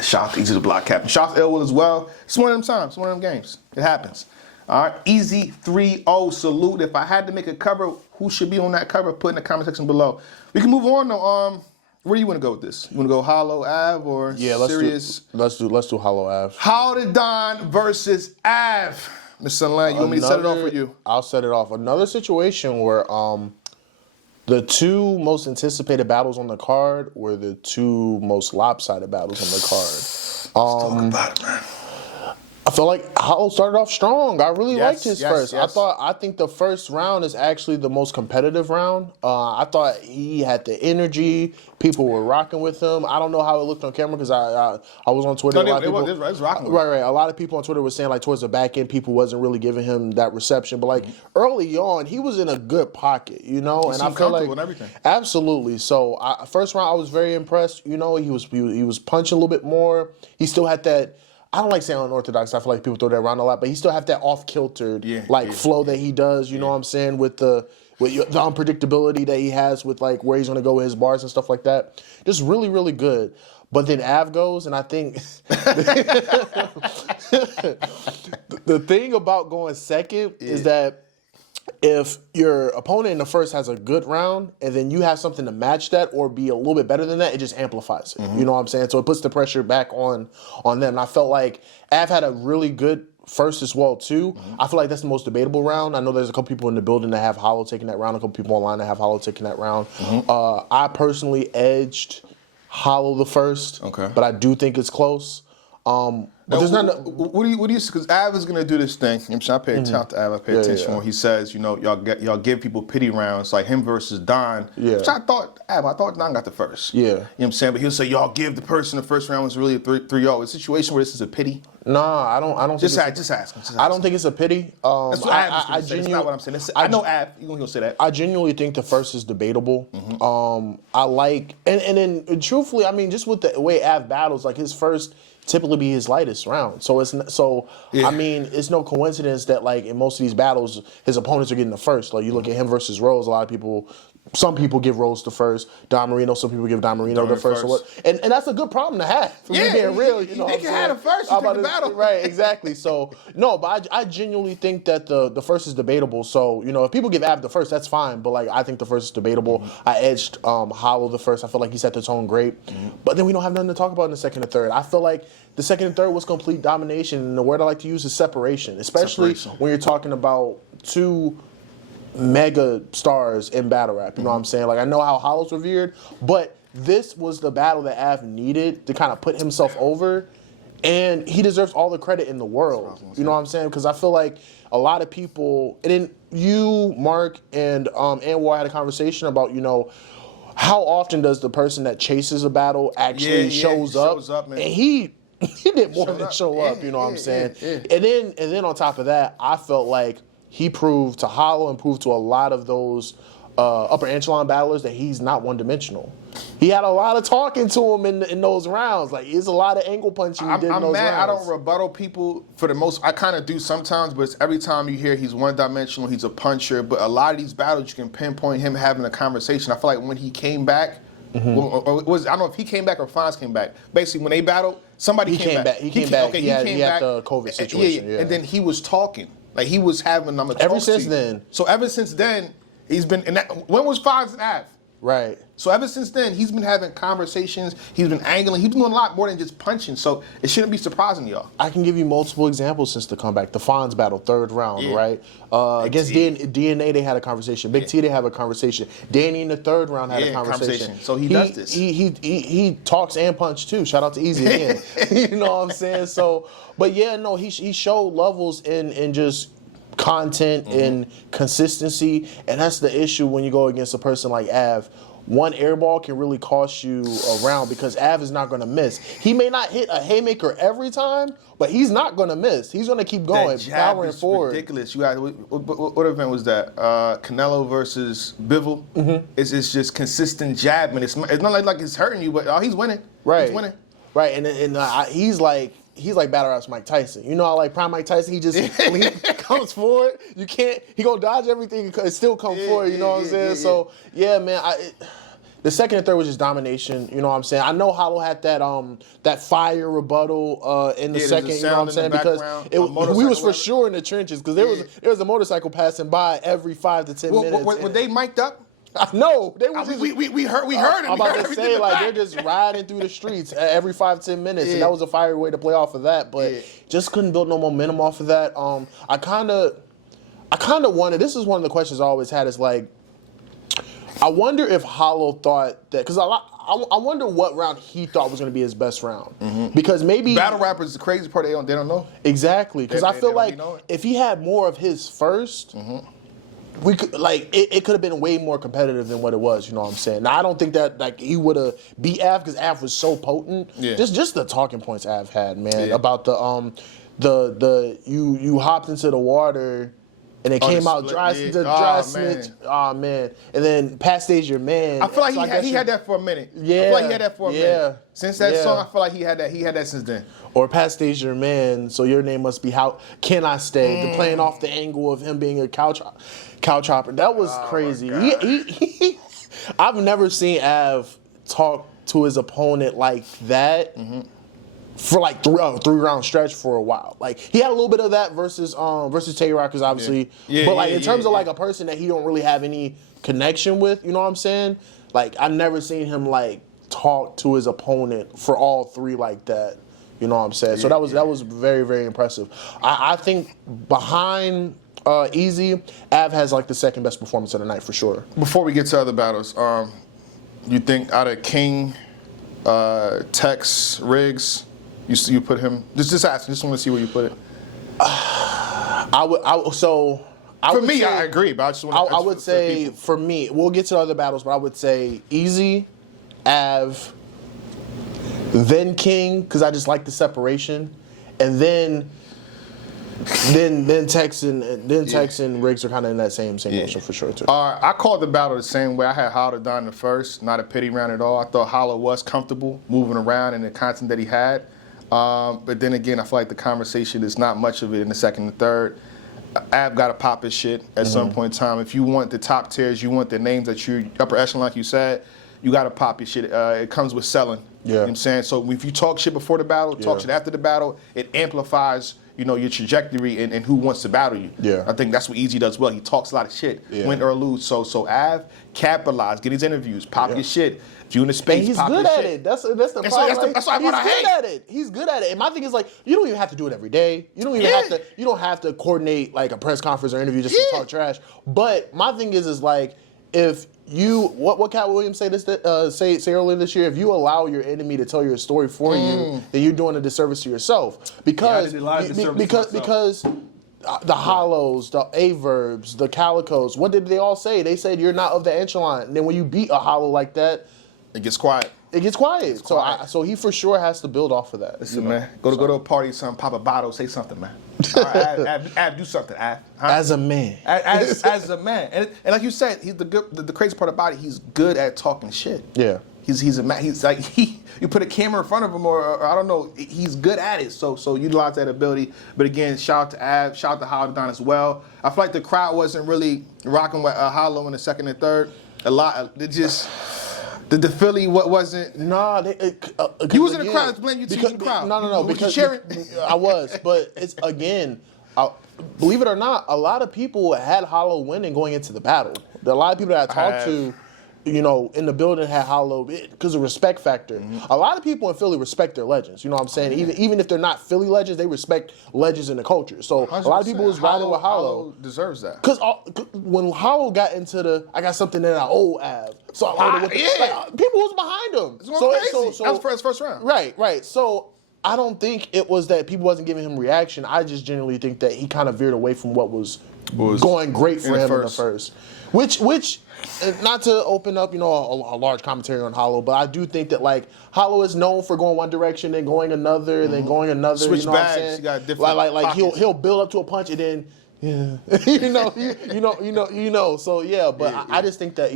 man. Shout easy to block captain. Shout Elwood as well. It's one of them times. It's one of them games. It happens. All right. Easy 3-0 salute. If I had to make a cover, who should be on that cover? Put in the comment section below. We can move on though. Where do you want to go with this? You want to go Hollow Ave or Serious? Let's do Hollow Ave. How to Don versus Ave. Mr. Lane, you want me to set it off for you? I'll set it off. Another situation where the two most anticipated battles on the card were the two most lopsided battles on the card. Let's talk about it, man. I feel like Hollow started off strong. I really liked his first. Yes. I think the first round is actually the most competitive round. I thought he had the energy. People were rocking with him. I don't know how it looked on camera because I was on Twitter. No, it was rocking with him. Right. A lot of people on Twitter were saying like towards the back end, people wasn't really giving him that reception. But like early on, he was in a good pocket, you know. And I feel like and everything. Absolutely. So first round, I was very impressed. You know, he was punching a little bit more. He still had that. I don't like saying unorthodox. I feel like people throw that around a lot, but he still have that off-kiltered flow that he does. You know what I'm saying, with the unpredictability that he has with like where he's going to go with his bars and stuff like that. Just really, really good. But then Av goes, and I think the thing about going second is that if your opponent in the first has a good round and then you have something to match that or be a little bit better than that, it just amplifies it. You know what I'm saying? So it puts the pressure back on them. And I felt like Av had a really good first as well, too. I feel like that's the most debatable round. I know there's a couple people in the building that have Hollow taking that round, a couple people online that have Hollow taking that round. I personally edged Hollow the first, but I do think it's close. But there's not. What do you? Because Av is gonna do this thing. I'm sure I pay attention to Av. I pay attention when he says, you know, y'all give people pity rounds like him versus Don. Which I thought Don got the first. You know what I'm saying? But he'll say y'all give the person the first round was really a 3-0. A situation where this is a pity. Nah, I don't. Just ask him. I don't think it's a pity. That's what Av is gonna say. That's not what I'm saying. I know Av. You're gonna say that. I genuinely think the first is debatable. I like and then truthfully, I mean, just with the way Av battles, like his first typically be his lightest round. So I mean, it's no coincidence that like in most of these battles, his opponents are getting the first. Like you look at him versus Rose, some people give Rose the first. Don Marino, some people give Don Marino the first. And that's a good problem to have. For me being real, you know. They can have the first. You pick the battle. Right, exactly. So no, but I genuinely think that the first is debatable. So you know, if people give Av the first, that's fine. But like I think the first is debatable. I edged Hollow the first. I feel like he set the tone great. But then we don't have nothing to talk about in the second and third. I feel like the second and third was complete domination. And the word I like to use is separation, especially when you're talking about two mega stars in battle rap. You know what I'm saying? Like I know how Hollow's revered, but this was the battle that Av needed to kind of put himself over, and he deserves all the credit in the world. You know what I'm saying? Because I feel like a lot of people, and then you, Mark, and Anwar had a conversation about, you know, how often does the person that chases a battle actually shows up, man. And he did more than show up. You know what I'm saying? And then on top of that, I felt like he proved to Hollow and proved to a lot of those upper echelon battlers that he's not one-dimensional. He had a lot of talking to him in those rounds. Like, there's a lot of angle punching he did in those rounds. I don't rebuttal people for the most. I kind of do sometimes, but it's every time you hear he's one-dimensional, he's a puncher. But a lot of these battles, you can pinpoint him having a conversation. I feel like when he came back, I don't know if he came back or Fonz came back. Basically, when they battled, somebody came back. He came back. Okay, he had the COVID situation. And then he was talking. Like, he was having them ever since then. So ever since then, he's been. When was Fonz and Av? Right. So ever since then, he's been having conversations. He's been angling. He's been doing a lot more than just punching. So it shouldn't be surprising to y'all. I can give you multiple examples since the comeback. The Fonz battle, third round, right? Against DNA, they had a conversation. Big T, they have a conversation. Danny in the third round had a conversation. So he does this. He talks and punch too. Shout out to Easy again. You know what I'm saying? So, but yeah, no, he showed levels in just content and consistency, and that's the issue when you go against a person like Av. One airball can really cost you a round because Av is not going to miss. He may not hit a haymaker every time, but he's not going to miss. He's going to keep going, powering forward. Ridiculous. You guys, what event was that? Canelo versus Bivol. It's just consistent jabbing. It's not like it's hurting you, but he's winning. Right. He's winning. Right, and he's like battle rap's Mike Tyson. You know how like prime Mike Tyson, he just when he comes forward, he gonna dodge everything and still come forward. You know what I'm saying? So yeah, man, The second and third was just domination. You know what I'm saying? I know Hollow had that fire rebuttal in the Yeah, there's a second. You know what I'm sound in saying? the Because background, we was for motorcycle sure in the trenches because there was a motorcycle passing by every 5 to 10 minutes. Were they mic'd up? No, they were just. We heard it. I'm about to say, like, they're just riding through the streets every 5-10 minutes, and that was a fire way to play off of that. But just couldn't build no momentum off of that. I kind of wonder. This is one of the questions I always had. Is like, I wonder if Hollow thought that because I wonder what round he thought was going to be his best round because maybe battle rappers. The crazy part they don't know exactly because I feel like know it. if he had more of his 1st. We could it could have been way more competitive than what it was. You know what I'm saying? Now I don't think that like he would have beat Av because Av was so potent. Yeah. Just the talking points Av had, man, about the you hopped into the water and it came out dry. The dry snitch. Oh man! And then past stage your man. I feel like he had that for a minute. Yeah. I feel like he had that for a minute. Since that Yeah. song, I feel like he had that. He had that since then. Or past stage your man. So your name must be How Can I Stay? The playing off the angle of him being a couch hopper. That was crazy. I've never seen Av talk to his opponent like that. For like three-round stretch for a while. Like he had a little bit of that versus Tay Rockers, obviously. But like in terms of like a person that he don't really have any connection with, you know what I'm saying? Like I've never seen him like talk to his opponent for all three like that. You know what I'm saying? So that was very, very impressive. I think behind Easy, Av has like the second best performance of the night for sure. Before we get to other battles, you think out of King, Tex, Riggs, you put him? Just asking. Just want to see where you put it. I would say, I agree, but I just want. I would say for me, we'll get to the other battles, but I would say Easy, Av, then King, because I just like the separation, and then Tex and Riggs are kind of in that same motion for sure too. I called the battle the same way. I had Hollow down the first, not a pity round at all. I thought Hollow was comfortable moving around in the content that he had. But then again, I feel like the conversation is not much of it in the second and third. Av got to pop his shit at some point in time. If you want the top tiers, you want the names that you're upper echelon, like you said, you got to pop your shit. It comes with selling. You know what I'm saying? So if you talk shit before the battle, talk shit after the battle, it amplifies, your trajectory and who wants to battle you. Yeah. I think that's what Easy does well. He talks a lot of shit, win or lose. So Av, capitalize, get his interviews, pop your shit. If you in the space, he's pop good your at shit. it. That's the problem. That's why he's good at it. He's good at it. And my thing is like, you don't even have to do it every day. You don't even have to. You don't have to coordinate like a press conference or interview just to talk trash. But my thing is like, if you what Cat Williams say earlier this year, if you allow your enemy to tell your story for you, then you're doing a disservice to yourself because the Hollows, the Averbs, the Calicos, what did they all say? They said you're not of the echelon. And then when you beat a Hollow like that, it gets quiet. So he for sure has to build off of that. Listen, man, go to a party, son, pop a bottle, say something, man. All right, Av, do something, Av. Huh? As a man. As a man. And like you said, he's the crazy part about it, he's good at talking shit. Yeah. He's a man. He's like you put a camera in front of him or I don't know. He's good at it. So utilize that ability. But again, shout out to Av, shout out to Hollow Don as well. I feel like the crowd wasn't really rocking with Hollow in the second and third. A lot. It just the Philly wasn't. Nah, you was in the crowd. Blame you in the crowd. No. Because I was, but it's again. Believe it or not, a lot of people had Hollow winning going into the battle. A lot of people that I talked to, in the building had Hollow because of respect factor. A lot of people in Philly respect their legends. You know what I'm saying? Even if they're not Philly legends, they respect legends in the culture. So a lot of people was riding with Hollow. Deserves that. Because when Hollow got into I got something that I owe Av. So people was behind him. So that was first round. Right. So I don't think it was that people wasn't giving him reaction. I just genuinely think that he kind of veered away from what was going great for him in the first. Which, not to open up, a large commentary on Hollow, but I do think that like Hollow is known for going one direction, then going another, then going another. Switch you know bags. What I'm saying? You got different like he'll build up to a punch and then. Yeah, So yeah, but I just think that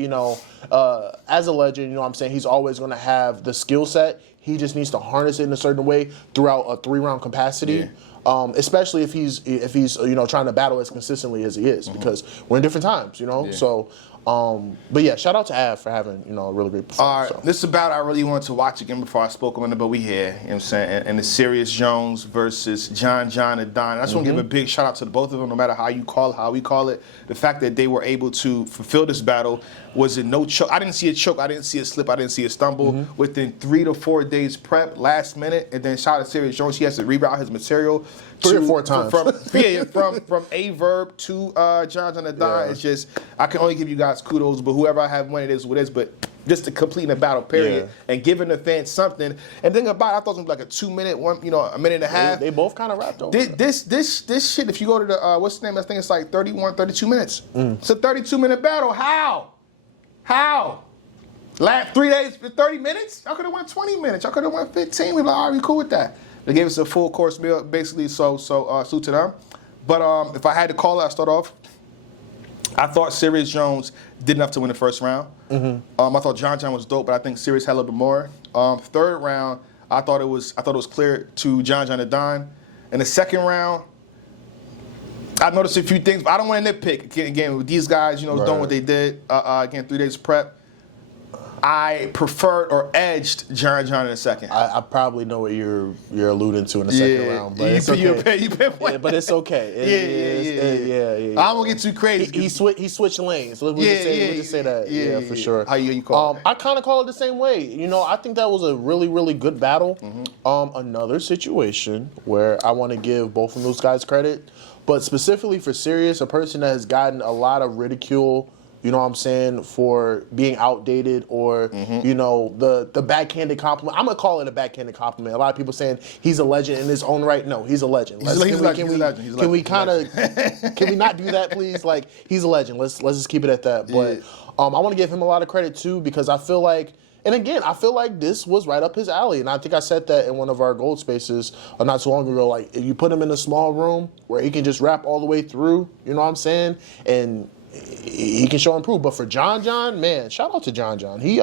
as a legend, I'm saying he's always going to have the skill set. He just needs to harness it in a certain way throughout a 3-round capacity. Yeah. Especially if he's trying to battle as consistently as he is, because we're in different times, Yeah. So, but yeah, shout out to Av for having a really great performance. All right, this is about I really wanted to watch again before I spoke on it, but we here. You know what I'm saying? And it's Serius Jones versus John and Don. I just want to give a big shout out to both of them, no matter how you call it, how we call it. The fact that they were able to fulfill this battle was it no choke. I didn't see a choke. I didn't see a slip. I didn't see a stumble. Within 3 to 4 days prep, last minute, and then shout out to Serius Jones. He has to reroute his material 3 or 4 times. From a verb to John and Don. Yeah. It's just I can only give you guys kudos, but whoever I have won, it is what it is. But just to complete a battle, period, and giving the fans something. And then about it, I thought it was like a 2-minute, a minute and a half. They both kind of wrapped over. This shit, if you go to the what's the name? I think it's like 32 minutes. It's a 32-minute battle. How? Last 3 days, 30 minutes? I could have went 20 minutes. I could have went 15. We'd be like, all right, we cool with that. They gave us a full course meal, basically. So salute to them. But if I had to call it, I start off. I thought Serius Jones did enough to win the first round. I thought John was dope, but I think Serius had a little bit more. Third round, I thought it was clear to John and Don. In the second round, I noticed a few things, but I don't want to nitpick. Again, with these guys, doing what they did. Again, 3 days prep. I preferred or edged John in the second. I probably know what you're alluding to in the second round, but it's okay. But it's okay. Yeah. I don't get too crazy. He switched lanes. We'll just say that. Yeah, for sure. How you call it? I kind of call it the same way. I think that was a really, really good battle. Another situation where I want to give both of those guys credit, but specifically for Serius, a person that has gotten a lot of ridicule, for being outdated or, the backhanded compliment. I'm going to call it a backhanded compliment. A lot of people saying he's a legend in his own right. No, he's a legend. Can we not do that, please? Like, he's a legend. Let's just keep it at that. But I want to give him a lot of credit, too, because I feel like, and again, I feel like this was right up his alley. And I think I said that in one of our gold spaces not too long ago. Like, if you put him in a small room where he can just rap all the way through, and he can show and prove. But for John, man, shout out to John. He's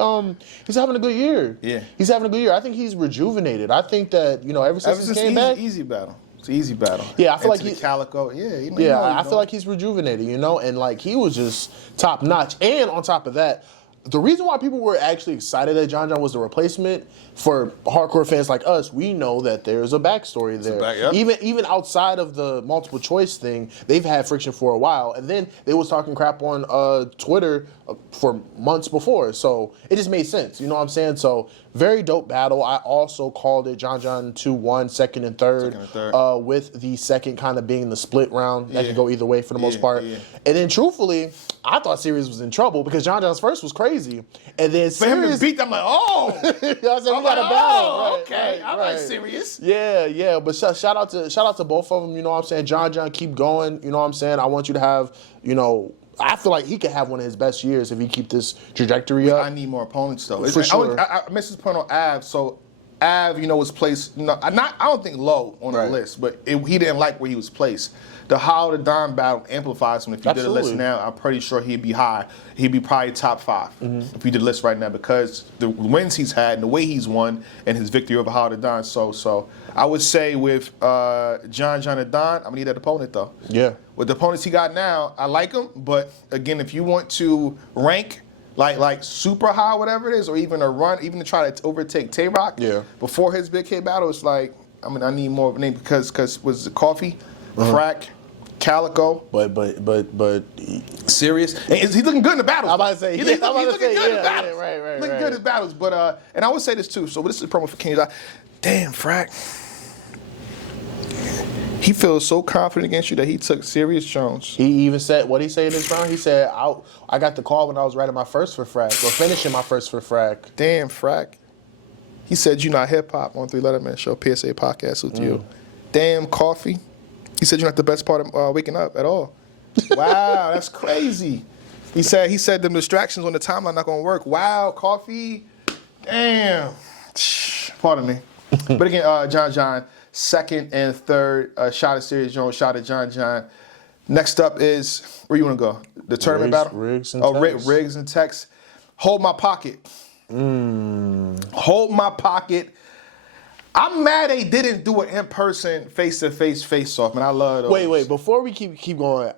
having a good year. Yeah. He's having a good year. I think he's rejuvenated. I think that, ever since he came back. Easy battle. It's an easy battle. Yeah, I feel like he's Calico. I feel like he's rejuvenated, and like he was just top notch. And on top of that, the reason why people were actually excited that John was the replacement for hardcore fans like us, we know that there's a backstory there. Even outside of the multiple choice thing, they've had friction for a while. And then they was talking crap on Twitter for months before. So it just made sense. You know what I'm saying? So very dope battle. I also called it John 2-1, second and third. With the second kind of being the split round. That could go either way for the most part. Yeah. And then truthfully, I thought Serius was in trouble because John's first was crazy. And then for him to beat them, like, oh! We got a battle. Okay. I'm like Serius. Yeah. But shout out to both of them. You know what I'm saying? John, keep going. You know what I'm saying? I want you to have, I feel like he could have one of his best years if he keep this trajectory up. I need more opponents, though. For sure. I missed his point on Av. So Av, was placed, I don't think low on the list, but he didn't like where he was placed. The How to Don battle amplifies him. If you did a list now, I'm pretty sure he'd be high. He'd be probably top 5 if you did a list right now because the wins he's had and the way he's won and his victory over How to Don. So I would say with John and Don, I'm going to need that opponent, though. Yeah. With the opponents he got now, I like him. But, again, if you want to rank like super high, whatever it is, or even even to try to overtake Tay-Rock before his Big K battle, it's like, I need more of a name because was it Coffee, Frack, Calico, but Serius. And he's looking good in the battles. I'm about to say, he's looking good in the battles. Right. Looking good in the battles. But and I would say this too. So this is a promo for Kenny. Damn, Frack. He feels so confident against you that he took Serius Jones. He even said, what he say in this round? He said, I got the call when I was writing my first for Frack, or finishing my first for Frack. Damn, Frack. He said, you're not hip-hop on 3 Letterman Show, PSA podcast with you. Damn, Coffee. He said you're not the best part of waking up at all. Wow, that's crazy. He said them distractions on the timeline not going to work. Wow, Coffee. Damn. Pardon me. But again, John, second and third, shot at Serius Jones, shot at John. Next up is, where you want to go? The tournament battle? Riggs and Tex. Riggs and Tex. Hold my pocket. Hold my pocket. I'm mad they didn't do an in-person, face-to-face face-off, man. I love those. Wait. Before we keep going,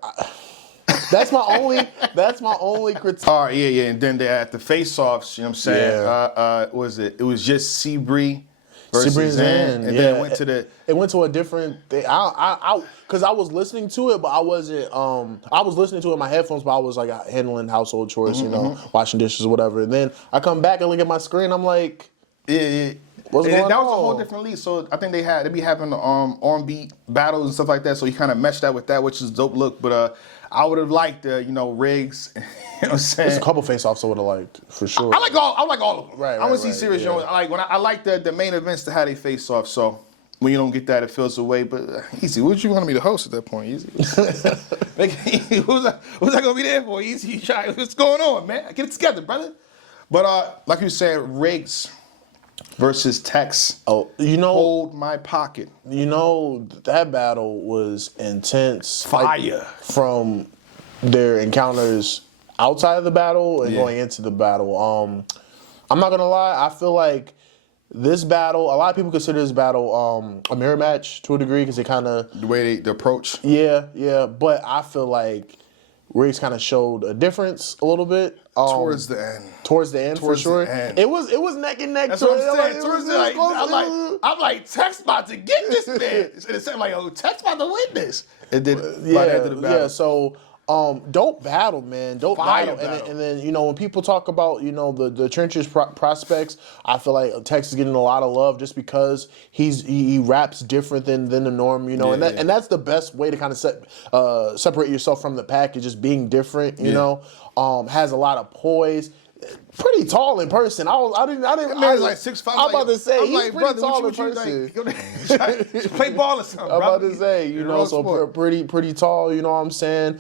that's my only critique. All right, yeah. And then they at the face-offs, you know what I'm saying? Yeah. What was it? It was just Seabree versus Zen, and then it went to the. It went to a different thing. Because I was listening to it, but I wasn't. I was listening to it in my headphones, but I was like handling household chores, washing dishes or whatever. And then I come back and look at my screen. I'm like, Yeah. What's going on? That was a whole different league. So I think they be having the on beat battles and stuff like that. So you kind of meshed that with that, which is dope look. But I would have liked Riggs. You know what I'm saying? there's a couple face-offs I would have liked for sure. I like all of them. Right, I want to see right, Serious yeah. Jones. I like the main events to have they face off. So when you don't get that, it feels away. But Easy, what you want me to host at that point, Easy? who's I gonna be there for, Easy? What's going on, man? Get it together, brother. But like you said, Riggs versus Tex. Oh, Hold my pocket. That battle was intense. Fire. From their encounters outside of the battle and going into the battle. I'm not gonna lie, I feel like this battle, a lot of people consider this battle a mirror match to a degree because they kind of The way they approach. Yeah, but I feel like Riggs kind of showed a difference a little bit Towards the end. Towards the end, for sure. The end. It was neck and neck. That's what I'm saying. It was I'm like, Tex about to get this man. It's like, Tex about to win this. And then by the end of the battle. Yeah. So, dope battle, man. Dope Fire battle. And then when people talk about the trenches prospects, I feel like Tex is getting a lot of love just because he raps different than the norm. And that's the best way to kind of separate yourself from the pack is just being different. Has a lot of poise. Pretty tall in person. I didn't. That man's like 6'5". I'm about to say I'm he's like, pretty brother, tall in what person. you play ball or something. I'm bro. about to say, so pretty tall. You know what I'm saying?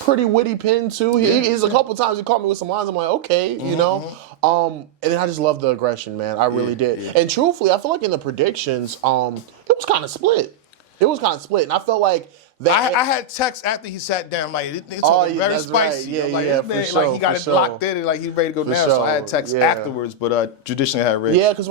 Pretty witty pen too. He's a couple times he caught me with some lines. I'm like, okay, And then I just love the aggression, man. I really did. Yeah. And truthfully, I feel like in the predictions, it was kind of split. And I felt like. I had Tex after he sat down, like it's very spicy. Right. Like, Yeah, man, for sure, he got it locked in, and like he's ready to go down. So I had Tex afterwards, but traditionally I had Riggs. Yeah, because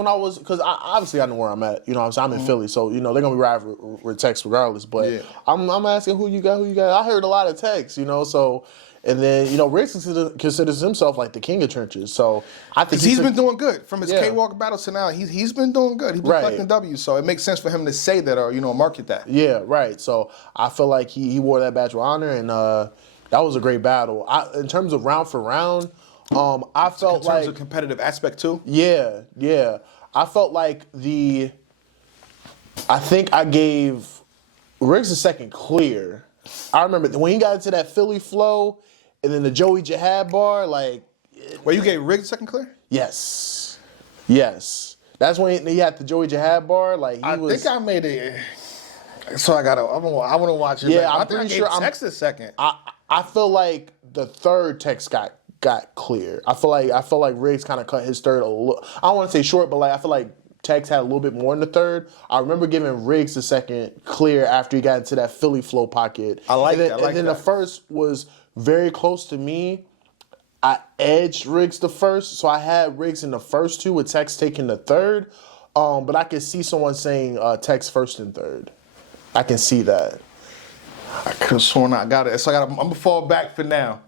obviously I know where I'm at. You know what I'm saying? I'm in Philly, so they're gonna be riding with Tex regardless. But I'm asking who you got. I heard a lot of Tex, so. And then, Riggs considers himself like the king of trenches. So I think he's been doing good. From his K-Walk battles to now, he's been doing good. He's been collecting W's. So it makes sense for him to say that or, market that. Yeah, right. So I feel like he wore that badge with honor, and that was a great battle. In terms of round for round, I felt in terms of competitive aspect too? Yeah. I felt like I think I gave Riggs a second clear. I remember when he got into that Philly flow, and then the Joey Jihad bar, like... Well, you gave Riggs a second clear? Yes. That's when he had the Joey Jihad bar. Like I think I made it... So I want to watch it. Yeah, I'm pretty sure I gave Tex a second. I feel like the third Tex got clear. I feel like Riggs kind of cut his third a little... I don't want to say short, but I feel like Tex had a little bit more in the third. I remember giving Riggs the second clear after he got into that Philly flow pocket. I like that. And then the first was very close to me. I edged Riggs the first, so I had Riggs in the first two with Tex taking the third. But I could see someone saying Tex first and third. I can see that. I could have sworn I got it. So I'm gonna fall back for now.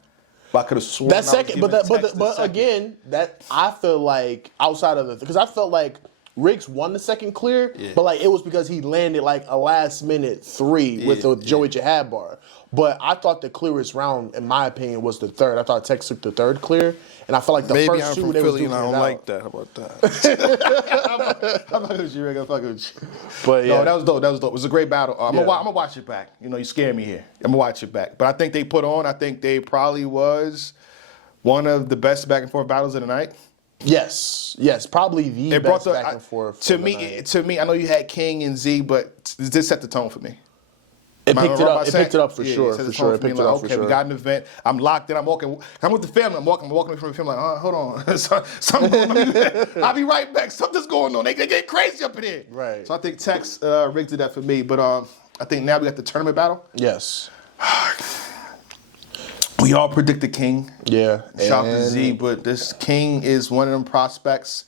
But I could have sworn that second. But again, that I feel like outside of because I felt like Riggs won the second clear, but it was because he landed a last minute three with the Joey Jihad bar. But I thought the clearest round, in my opinion, was the third. I thought Tex took the third clear, and I felt like the first two they was doing it out. I don't like that. How about that? I'm not with you, Rick. I'm fucking with you. But yeah, no, that was dope. It was a great battle. I'm gonna watch it back. You scared me here. I'm gonna watch it back. But I think they probably was one of the best back and forth battles of the night. Yes, probably the best back and forth. To me, I know you had King and Z, but this set the tone for me. It picked it up for sure. Okay, we got an event. I'm locked in. I'm walking. I'm with the family. I'm walking from the family. Like, hold on, something going on. I'll be right back. Something's going on. They get crazy up in here. Right. So I think Tex Riggs did that for me. But I think now we got the tournament battle. Yes. We all predicted King. Yeah. Shout out to Z, but this King is one of them prospects.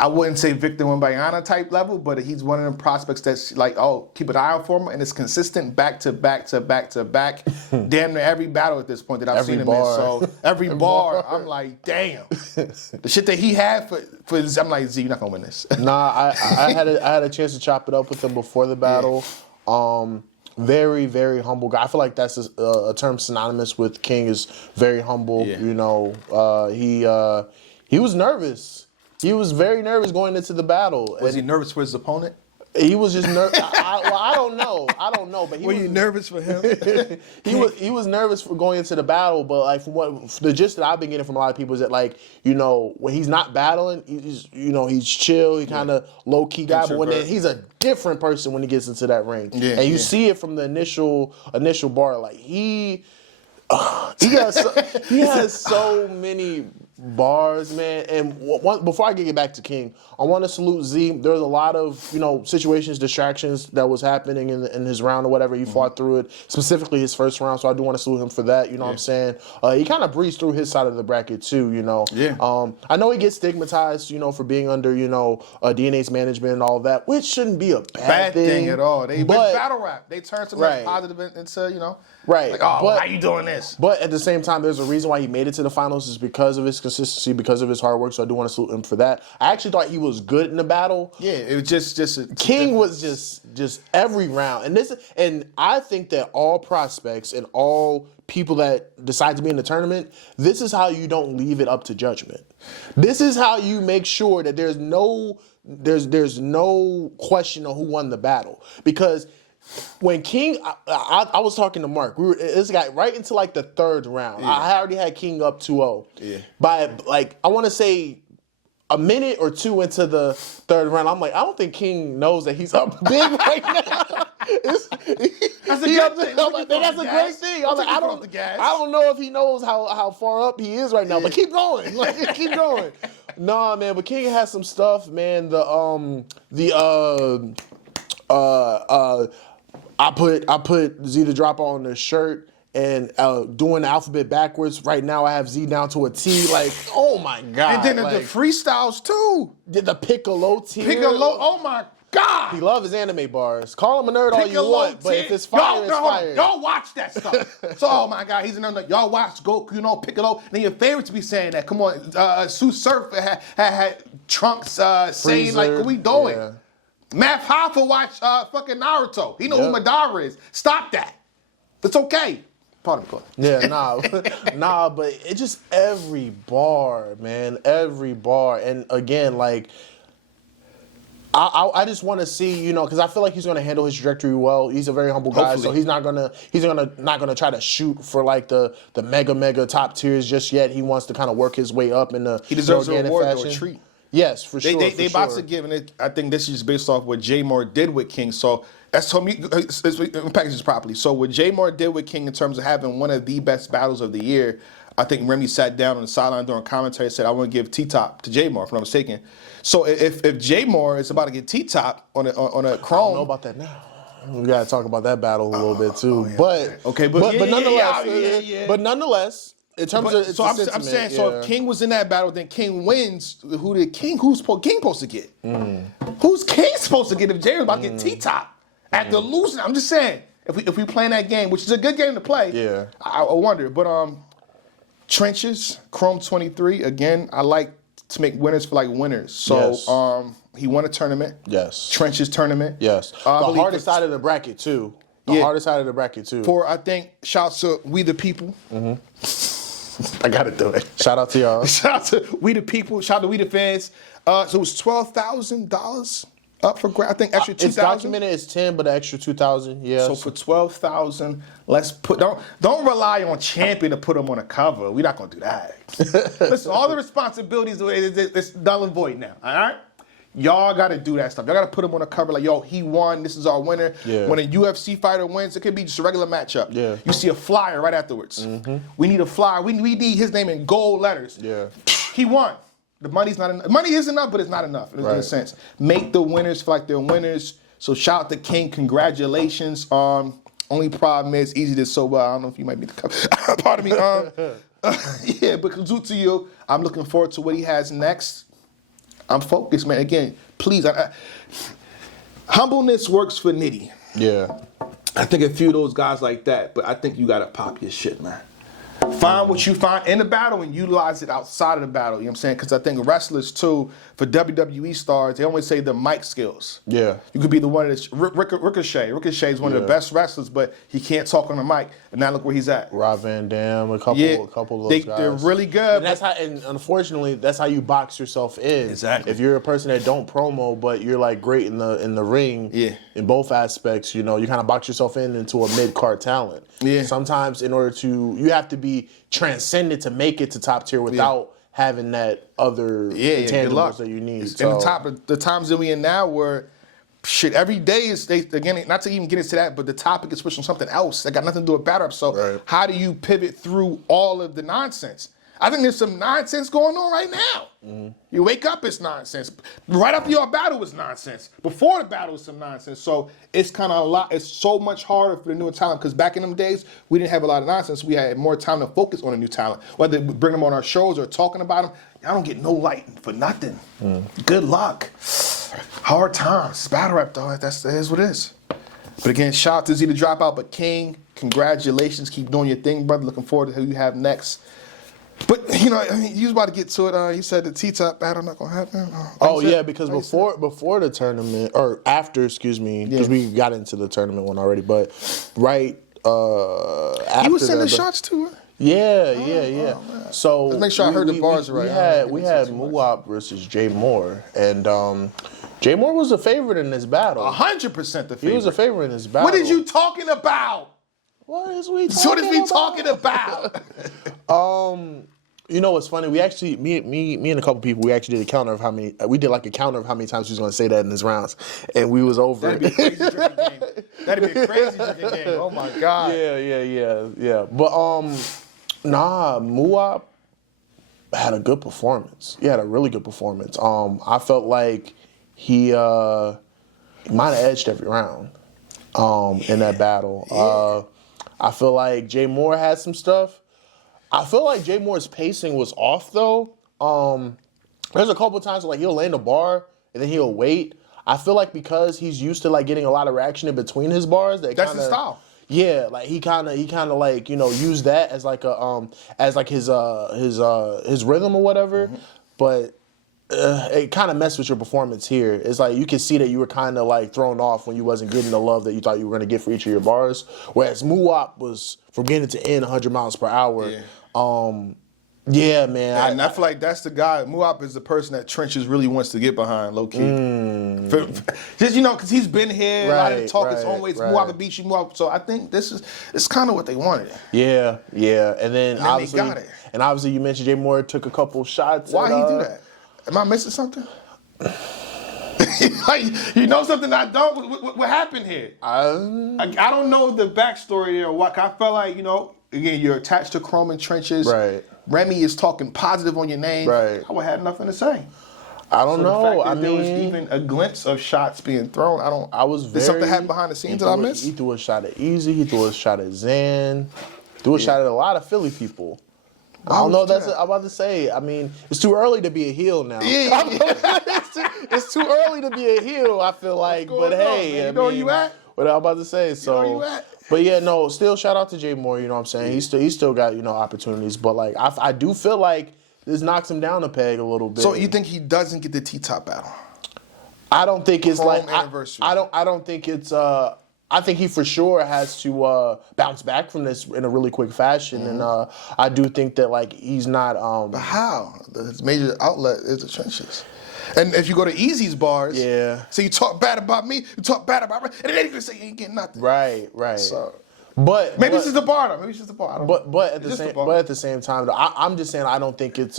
I wouldn't say Victor Wembanyama type level, but he's one of them prospects that's like, oh, keep an eye out for him, and it's consistent back to back to back to back. Damn near every battle at this point that I've seen him in. So every bar, I'm like, damn. The shit that he had for I'm like, Z, you're not gonna win this. Nah, I had a chance to chop it up with him before the battle. Very, very humble guy. I feel like that's a term synonymous with King, is very humble. Yeah. You know, he was nervous. He was very nervous going into the battle. Was he nervous for his opponent? He was just nervous. I don't know. But he Were was, you nervous for him? he was nervous for going into the battle, but like from the gist that I've been getting from a lot of people is that, like, you know, when he's not battling, he's chill, he kind of low key guy, but when he's a different person when he gets into that ring, and you see it from the initial bar, like he has so many bars, man. And before I get back to King, I want to salute Z. There's a lot of, you know, situations, distractions that was happening in his round or whatever. He fought through it, specifically his first round. So I do want to salute him for that. You know what I'm saying? He kind of breezed through his side of the bracket too. You know. Yeah. I know he gets stigmatized, you know, for being under, you know, DNA's management and all of that, which shouldn't be a bad thing at all. But battle rap, they turn something positive into, you know. Right. Like, oh, why are you doing this? But at the same time, there's a reason why he made it to the finals, is because of his consistency, because of his hard work. So I do want to salute him for that. I actually thought he was good in the battle. Yeah, it was just King was just every round. And I think that all prospects and all people that decide to be in the tournament, this is how you don't leave it up to judgment. This is how you make sure that there's no question on who won the battle. Because when King, I was talking to Mark. This guy right into like the third round. Yeah. I already had King up 2-0. Yeah. By like, I want to say a minute or two into the third round, I'm like, I don't think King knows that he's up big right now. That's a great thing. That's a great thing. I'm like, I don't know if he knows how far up he is right now, but keep going. Like, keep going. Nah, man, but King has some stuff, man. I put Z the Drop on the shirt and doing the alphabet backwards. Right now I have Z down to a T. Like, oh my God. And then the freestyles too. Did the Piccolo tier. Piccolo, oh my God. He loves his anime bars. Call him a nerd all you want, but if it's fire, it's fire. Y'all watch that stuff. So, oh my God, he's another. Y'all watch Goku, you know, Piccolo. And your favorites be saying that. Come on, Sue Surf had Trunks saying, like, what we doing? Yeah. Math Hoffa watch fucking Naruto. He know who Madara is. Stop that. It's okay. Pardon me. Yeah, nah, but it just every bar, man, every bar. And again, like, I just want to see, you know, because I feel like he's going to handle his trajectory well. He's a very humble guy, so he's not gonna try to shoot for like the mega top tiers just yet. He wants to kind of work his way up in the he deserves a reward or a treat. Yes, for sure. They about to give, and I think this is based off what Jay Moore did with King. So that's told me package this properly. So what Jay Moore did with King in terms of having one of the best battles of the year, I think Remy sat down on the sideline during commentary and said, "I want to give T-Top to Jay Moore," if I'm not mistaken. So if Jay Moore is about to get T-Top on a Chrome, I don't know about that now. We gotta talk about that battle a little bit too. But nonetheless. In terms of so I'm saying, so if King was in that battle, then King wins. Who's King supposed to get? Who's King supposed to get if Jay was about to get T-Top after losing? I'm just saying, if we playing that game, which is a good game to play, I wonder. But Trenches, Chrome 23, again, I like to make winners for like winners. So he won a tournament. Yes. Trenches tournament. Yes. The hardest side of the bracket too. Hardest side of the bracket too. For I think shouts to We the People. I gotta do it. Shout out to y'all. Shout out to We the People. Shout out to We the Fans. So it was $12,000 up for grab. I think extra $2,000. It's documented as 10, but the extra $2,000. Yeah. So for $12,000, let's put don't rely on Champion to put them on a cover. We're not gonna do that. Listen, all the responsibilities it's null and void now. All right. Y'all got to do that stuff. Y'all got to put him on a cover like, yo, he won. This is our winner. Yeah. When a UFC fighter wins, it could be just a regular matchup. Yeah. You see a flyer right afterwards. We need a flyer. We need his name in gold letters. Yeah. He won. The money's not enough. Money is enough, but it's not enough in a sense. Make the winners feel like they're winners. So shout out to King. Congratulations. Only problem is easy to so well. I don't know if you might be the cover. Pardon me. Yeah, but salute to you. I'm looking forward to what he has next. I'm focused, man. Again, please. Humbleness works for Nitty. Yeah. I think a few of those guys like that, but I think you gotta pop your shit, man. Find what you find in the battle and utilize it outside of the battle. You know what I'm saying? Because I think wrestlers too, for WWE stars, they always say the mic skills. Yeah. You could be the one that's Ricochet. Ricochet is one of the best wrestlers, but he can't talk on the mic. And now look where he's at. Rob Van Dam, a couple of those guys. They're really good. And unfortunately, that's how you box yourself in. Exactly. If you're a person that don't promo, but you're like great in the ring, in both aspects, you kind of box yourself into a mid-card talent. Yeah. Sometimes you have to be transcended to make it to top tier without having that other intangibles that you need. So. And the times that we in now where shit every day is again, not to even get into that, but the topic is switched on something else that got nothing to do with battle rap. So how do you pivot through all of the nonsense? I think there's some nonsense going on right now. Mm-hmm. You wake up, it's nonsense. Right after your battle, it's nonsense. Before the battle, it's some nonsense. So it's kind of a lot. It's so much harder for the newer talent because back in them days, we didn't have a lot of nonsense. We had more time to focus on the new talent, whether we bring them on our shows or talking about them. Y'all don't get no light for nothing. Good luck. Hard times. Battle rap, though. That is what it is. But again, shout out to Z the Dropout. But King, congratulations. Keep doing your thing, brother. Looking forward to who you have next. But, you was about to get to it. He said the T-Top battle not going to happen. Because before the tournament, or after, excuse me, because we got into the tournament one already, but after. You was sending shots to her? Yeah. So let's make sure I heard the bars right. We had Muab versus Jay Moore, and Jay Moore was a favorite in this battle. 100% the favorite. He was a favorite in this battle. What is you talking about? What is we talking about? What's funny? We actually, me and a couple people, we actually did a counter of how many. We did like a counter of how many times he was going to say that in his rounds, and we was over. That'd be a crazy drinking game. That'd be a crazy drinking game. Oh my god. Yeah. But Muab had a good performance. He had a really good performance. I felt like he might have edged every round in that battle. I feel like Jay Moore had some stuff. I feel like Jay Moore's pacing was off though. There's a couple of times where he'll land a bar and then he'll wait. I feel like because he's used to getting a lot of reaction in between his bars, that's his style. Yeah, he kind of used that as his rhythm or whatever. Mm-hmm. But it kind of messed with your performance here. It's like you can see that you were kind of thrown off when you wasn't getting the love that you thought you were going to get for each of your bars. Whereas Muab was from beginning to end 100 miles per hour. Yeah, man. And I feel like that's the guy. Muab is the person that Trenches really wants to get behind, low key. Just because he's been here, a lot of talk his own ways. Muab beat you, Muab. So I think it's kind of what they wanted. Yeah. And then obviously, they got it. And obviously, you mentioned Jay Moore took a couple shots. Why he do that? Am I missing something? You know something I don't? What happened here? I don't know the backstory there. I felt like, again, you're attached to Chrome and Trenches. Right. Remy is talking positive on your name. Right. I would have nothing to say. I don't know. The fact that there was even a glimpse of shots being thrown. Did something happen behind the scenes that I missed? He threw a shot at Easy. He threw a shot at Zan. Threw a shot at a lot of Philly people. I don't know. I'm about to say. I mean, it's too early to be a heel now. Yeah. It's too early to be a heel. I feel like, but hey, you know where you at? What I'm about to say. So, you know where you at? But yeah, no. Still, shout out to Jay Moore. You know what I'm saying? He's still got opportunities. But I do feel like this knocks him down a peg a little bit. So you think he doesn't get the T-Top battle? I don't think it's anniversary. I don't think it's. I think he for sure has to bounce back from this in a really quick fashion, and I do think that he's not. But how? His major outlet is the Trenches, and if you go to Easy's bars, so you talk bad about me, you talk bad about me, and then they say you ain't getting nothing. Right. So, maybe it's just the bar though. Maybe it's just the bar. I don't know. But at the same time, though, I'm just saying I don't think it's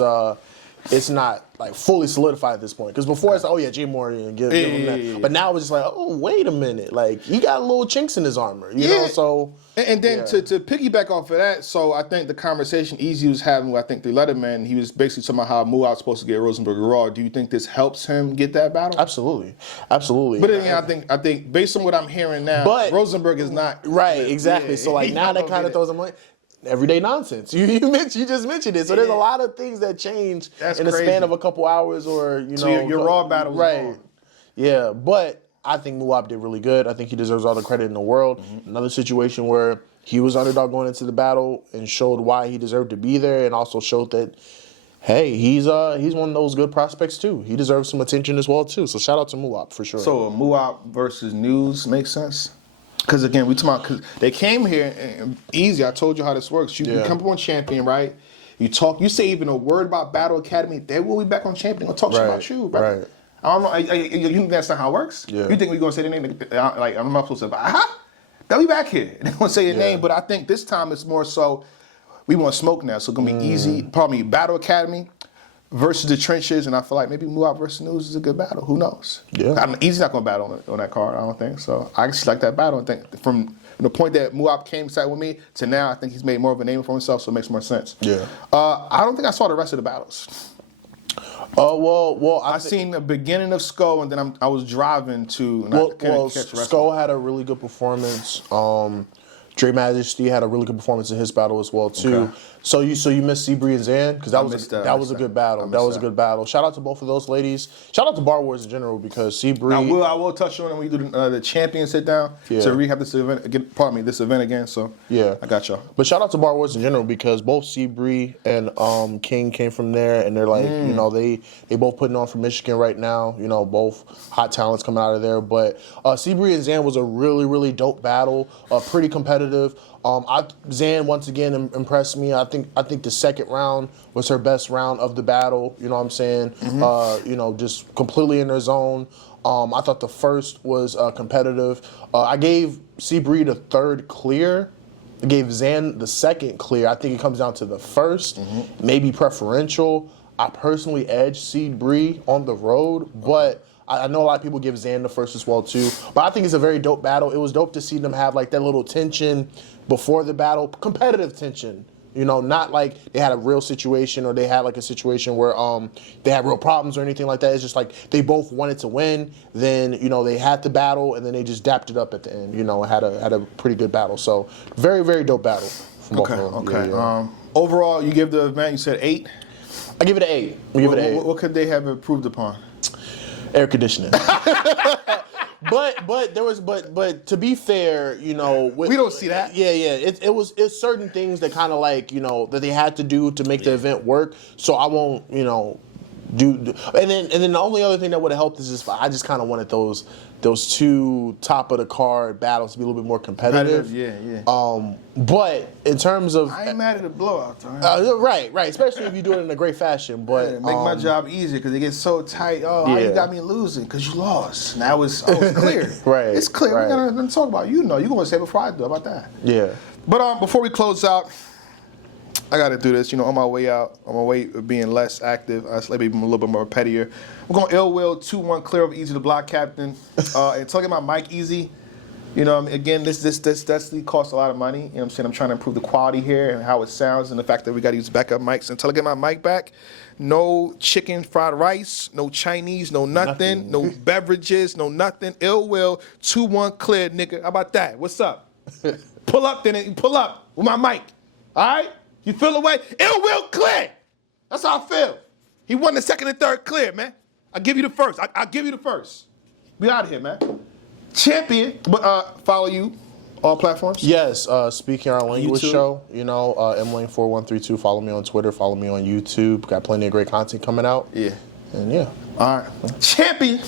not fully solidified at this point. Because before it's Jay Moore, give him that. Yeah. But now it's just wait a minute. He got a little chinks in his armor, you know? So and then to piggyback off of that, so I think the conversation Easy was having with, the Letterman, he was basically talking about how Muab was supposed to get Rosenberg Raw. Do you think this helps him get that battle? Absolutely. But again, I think based on what I'm hearing now, Rosenberg is not right. Exactly. So now that kind of throws him. everyday nonsense. You just mentioned it. So there's a lot of things that change in the span of a couple hours, or So your Raw battle was right. gone. Yeah, but I think Muab did really good. I think he deserves all the credit in the world. Another situation where he was underdog going into the battle and showed why he deserved to be there, and also showed that, hey, he's one of those good prospects too. He deserves some attention as well too. So shout out to Muab for sure. So Muab versus News makes sense? Because again, we talking about, because they came here and easy. I told you how this works. You become one champion, right? You say even a word about Battle Academy, they will be back on champion. Gonna talk shit about you, right? Right. I don't know. You think that's not how it works? Yeah. You think we're gonna say their name? Like I'm not supposed to say, they'll be back here. They're gonna say your name, but I think this time it's more so we want smoke now. So it's gonna be easy. Probably Battle Academy versus the trenches, and I feel like maybe Muab versus News is a good battle. Who knows? Yeah. Easy's not gonna battle on that card. I don't think so. I actually like that battle. I think from the point that Muab came sat with me to now, I think he's made more of a name for himself, so it makes more sense. Yeah. I don't think I saw the rest of the battles. I seen the beginning of Skull, and then I was driving to. Skull had a really good performance. Dre Majesty had a really good performance in his battle as well too. Okay. So you missed Seabree and Zan, because that was a good battle. That was a good battle. Shout out to both of those ladies. Shout out to Bar Wars in general, because Seabree. I will touch on it when we do the champion sit down to rehab this event again. Pardon me, this event again. So yeah, I got y'all. But shout out to Bar Wars in general, because both Seabree and King came from there, and they're like they both putting on for Michigan right now. Both hot talents coming out of there. But Seabree and Zan was a really dope battle. Pretty competitive. Zan once again impressed me. I think the second round was her best round of the battle. You know what I'm saying? Just completely in her zone. I thought the first was competitive. I gave Seabree the third clear. I gave Zan the second clear. I think it comes down to the first, maybe preferential. I personally edge Seabree on the road, but I know a lot of people give Zan the first as well too. But I think it's a very dope battle. It was dope to see them have like that little tension before the battle, competitive tension. Not like they had a real situation, or they had like a situation where they had real problems or anything like that. It's just like they both wanted to win. Then they had the battle, and then they just dapped it up at the end. Had a pretty good battle. So very dope battle from both of them. Okay. Overall, you give the event, you said 8. I give it an 8. What could they have improved upon? Air conditioning. But to be fair, we don't see that. Yeah. It's certain things that kind of like, that they had to do to make the event work. So I won't, do. And then the only other thing that would have helped is just I just kind of wanted those two top of the card battles to be a little bit more competitive. Yeah. But in terms of, I ain't mad at the blowout. Right. Especially if you do it in a great fashion. But make my job easier, because it gets so tight. How you got me losing? Because you lost. Now it's clear. Right. It's clear. Right. We got nothing to talk about. You're going to say before I do. How about that? Yeah. But before we close out, I got to do this. On my way out, on my way of being less active, maybe a little bit more pettier. We're going Ill Will 2-1 clear of Easy the Block Captain. And talking about Mike Easy, again, this costs a lot of money. I'm saying? I'm trying to improve the quality here and how it sounds, and the fact that we got to use backup mics. Until I get my mic back, no chicken fried rice, no Chinese, no nothing. No beverages, no nothing. Ill Will 2-1 clear, nigga. How about that? What's up? Pull up then. Pull up with my mic. All right? You feel away? Ill Will clear. That's how I feel. He won the second and third clear, man. I'll give you the first. I'll give you the first. We out of here, man. Champion. But follow you all platforms. Yes. Speaking Our Language show. Mlane4132. Follow me on Twitter. Follow me on YouTube. Got plenty of great content coming out. Yeah. And yeah. All right. Champion.